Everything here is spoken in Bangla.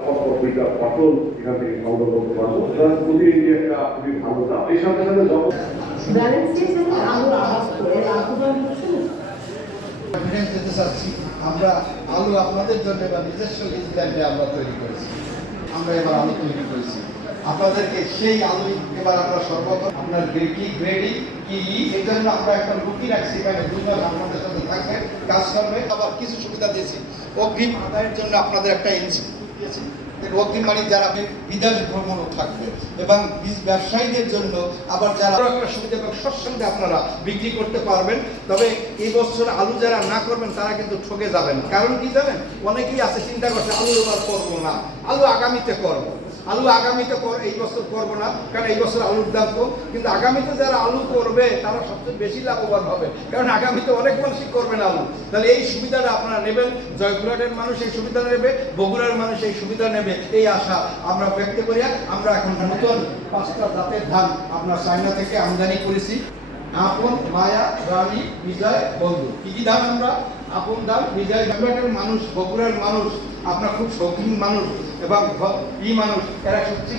পটল এখান থেকে সংগ্রহ করতে পারবো, প্রতিদিন যে একটা খুবই ভালো দাম। এই সাথে সাথে যখন যেতে চাচ্ছি, আমরা আলু আপনাদের জন্য বা নিজস্ব ইসল্যান্ডে আমরা তৈরি করেছি। আমরা এবার আলু তৈরি করেছি আপনাদেরকে, সেই আলু এবার আমরা সর্বপ্রথম আপনার কি গ্রেডিং কি এই জন্য আমরা একটা রুটি রাখছি, এখানে 2 মাস আপনাদের সাথে থাকবে, কাজ করবে। আবার কিছু সুবিধা দিয়েছি, অগ্রিম আদায়ের জন্য আপনাদের একটা এনসি দিয়েছি, অগ্রিম মানে যারা বিদেশ ভ্রমণও থাকবে, এবং ব্যবসায়ীদের জন্য আবার যারা একটা সুবিধা স্বচ্ছন্দে আপনারা বিক্রি করতে পারবেন। তবে এই বছর আলু যারা না করবেন তারা কিন্তু ঠকে যাবেন। কারণ কি জানেন, অনেকেই আছে চিন্তা করছে আলু এবার করবো না, আলু আগামীতে করবো, আলু আগামীতে এই বছর করবো না, কারণ এই বছর আলুর দাম কম। কিন্তু আগামীতে যারা আলু করবে তারা সবচেয়ে বেশি লাভবান হবে, কারণ আগামীতে অনেক মানুষই করবে না আলু। তাহলে এই সুবিধাটা আপনারা নেবেন, জয়পুরহাটের মানুষ এই সুবিধা নেবে, বগুড়ার মানুষ এই সুবিধা নেবে, এই আশা আমরা ব্যক্ত করি। আমরা এখন নতুন 5টা জাতের ধান আপনার চায়না থেকে আমদানি করেছি। আপন, মায়া, রানী, বিজয়, বন্ধু, কি ধান আমরা আপন ধান, বিজয়। জয়পুরহাটের মানুষ, বগুড়ার মানুষ আপনার খুব শৌখিন মানুষ এবং মানুষ, এরা সত্যি